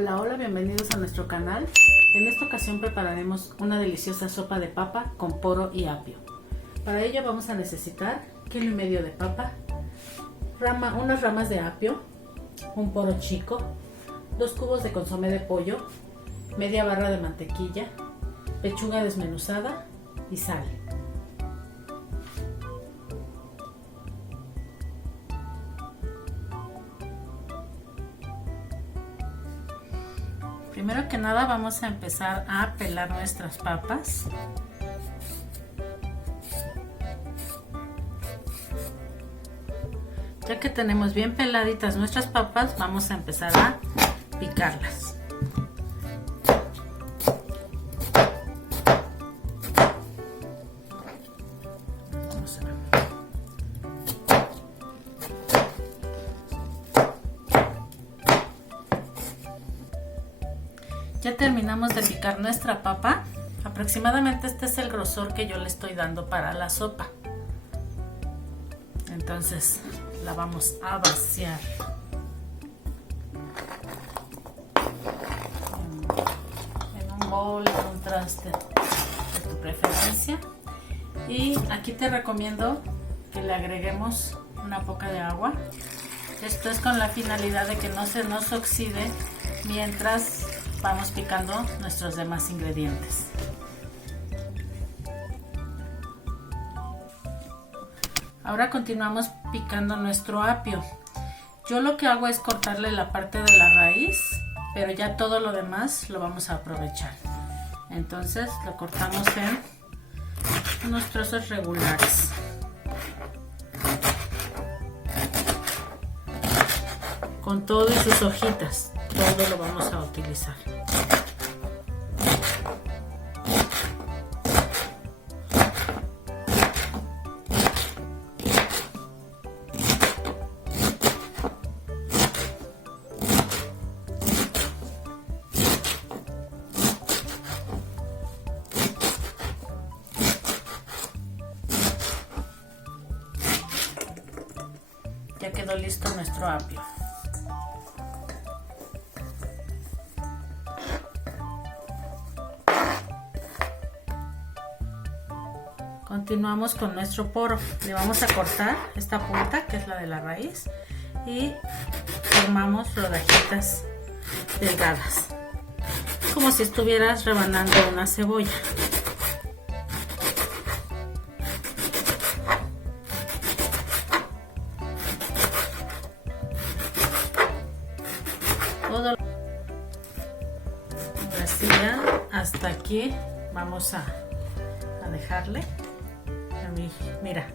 Hola, hola, bienvenidos a nuestro canal. En esta ocasión prepararemos una deliciosa sopa de papa con poro y apio. Para ello vamos a necesitar 1,5 kilos de papa, unas ramas de apio, un poro chico, 2 cubos de consomé de pollo, media barra de mantequilla, pechuga desmenuzada y sal. Primero que nada vamos a empezar a pelar nuestras papas. Ya que tenemos bien peladitas nuestras papas, vamos a empezar a picarlas. Ya terminamos de picar nuestra papa. Aproximadamente este es el grosor que yo le estoy dando para la sopa. Entonces la vamos a vaciar en un bol, en un traste de tu preferencia. Y aquí te recomiendo que le agreguemos una poca de agua. Esto es con la finalidad de que no se nos oxide mientras vamos picando nuestros demás ingredientes. Ahora continuamos picando nuestro apio. Yo lo que hago es cortarle la parte de la raíz, pero ya todo lo demás lo vamos a aprovechar. Entonces lo cortamos en unos trozos regulares. Con todo y sus hojitas, todo lo vamos a utilizar. Ya quedó listo nuestro apio. Continuamos con nuestro poro. Le vamos a cortar esta punta, que es la de la raíz, y formamos rodajitas delgadas, como si estuvieras rebanando una cebolla. Todo así ya, hasta aquí vamos a dejarle. Mira,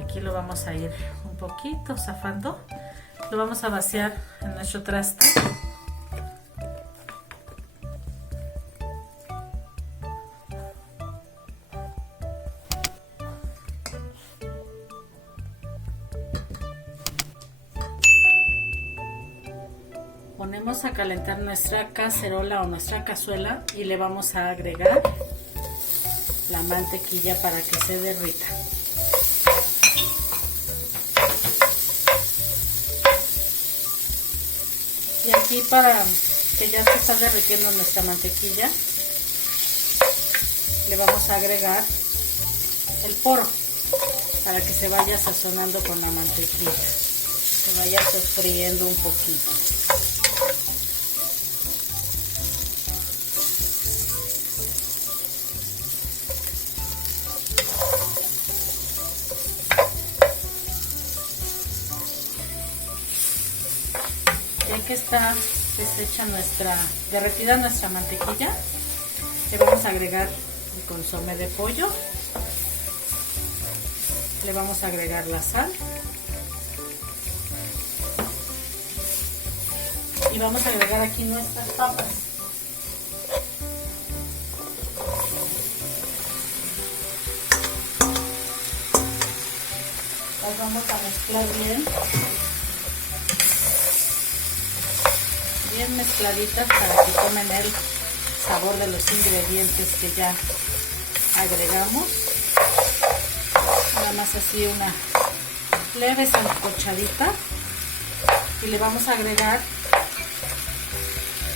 aquí lo vamos a ir un poquito zafando. Lo vamos a vaciar en nuestro traste. Ponemos a calentar nuestra cacerola o nuestra cazuela y le vamos a agregar la mantequilla para que se derrita. Y aquí, para que ya se está derritiendo nuestra mantequilla, le vamos a agregar el poro para que se vaya sazonando con la mantequilla, se vaya sofriendo un poquito. Ya que está deshecha derretida nuestra mantequilla, le vamos a agregar el consomé de pollo, le vamos a agregar la sal y vamos a agregar aquí nuestras papas. Las vamos a mezclar bien mezcladitas para que tomen el sabor de los ingredientes que ya agregamos. Nada más así una leve sancochadita, y le vamos a agregar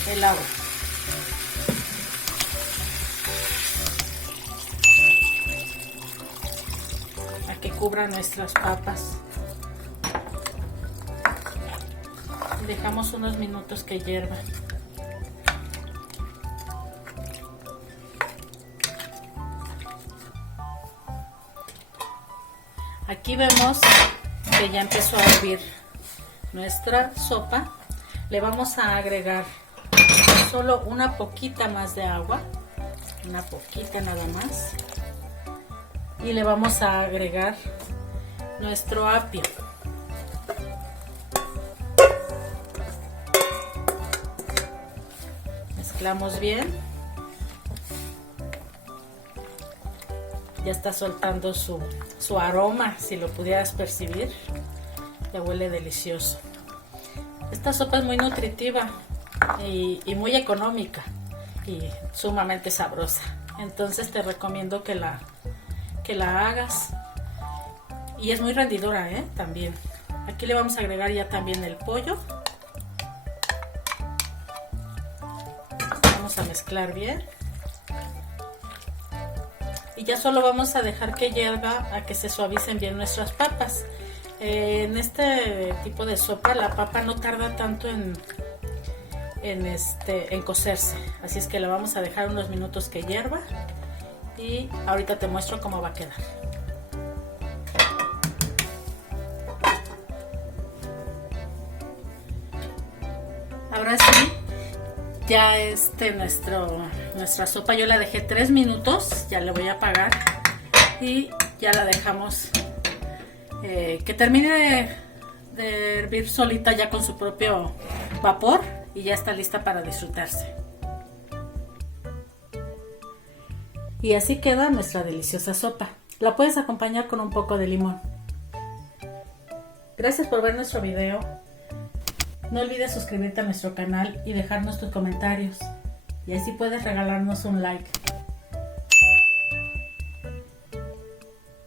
el agua. A que cubra nuestras papas. Dejamos unos minutos que hierva. Aquí vemos que ya empezó a hervir nuestra sopa. Le vamos a agregar solo una poquita más de agua, una poquita nada más, y le vamos a agregar nuestro apio. Mezclamos bien. Ya está soltando su aroma, si lo pudieras percibir. Ya huele delicioso. Esta sopa es muy nutritiva y muy económica y sumamente sabrosa. Entonces te recomiendo que la hagas. Y es muy rendidora, también. Aquí le vamos a agregar ya también el pollo. Vamos a mezclar bien. Y ya solo vamos a dejar que hierva a que se suavicen bien nuestras papas. En este tipo de sopa la papa no tarda tanto en cocerse, así es que la vamos a dejar unos minutos que hierva y ahorita te muestro cómo va a quedar. Ahora sí, ya nuestra sopa yo la dejé 3 minutos, ya le voy a apagar y ya la dejamos que termine de hervir solita ya con su propio vapor y ya está lista para disfrutarse. Y así queda nuestra deliciosa sopa. La puedes acompañar con un poco de limón. Gracias por ver nuestro video. No olvides suscribirte a nuestro canal y dejarnos tus comentarios. Y así puedes regalarnos un like.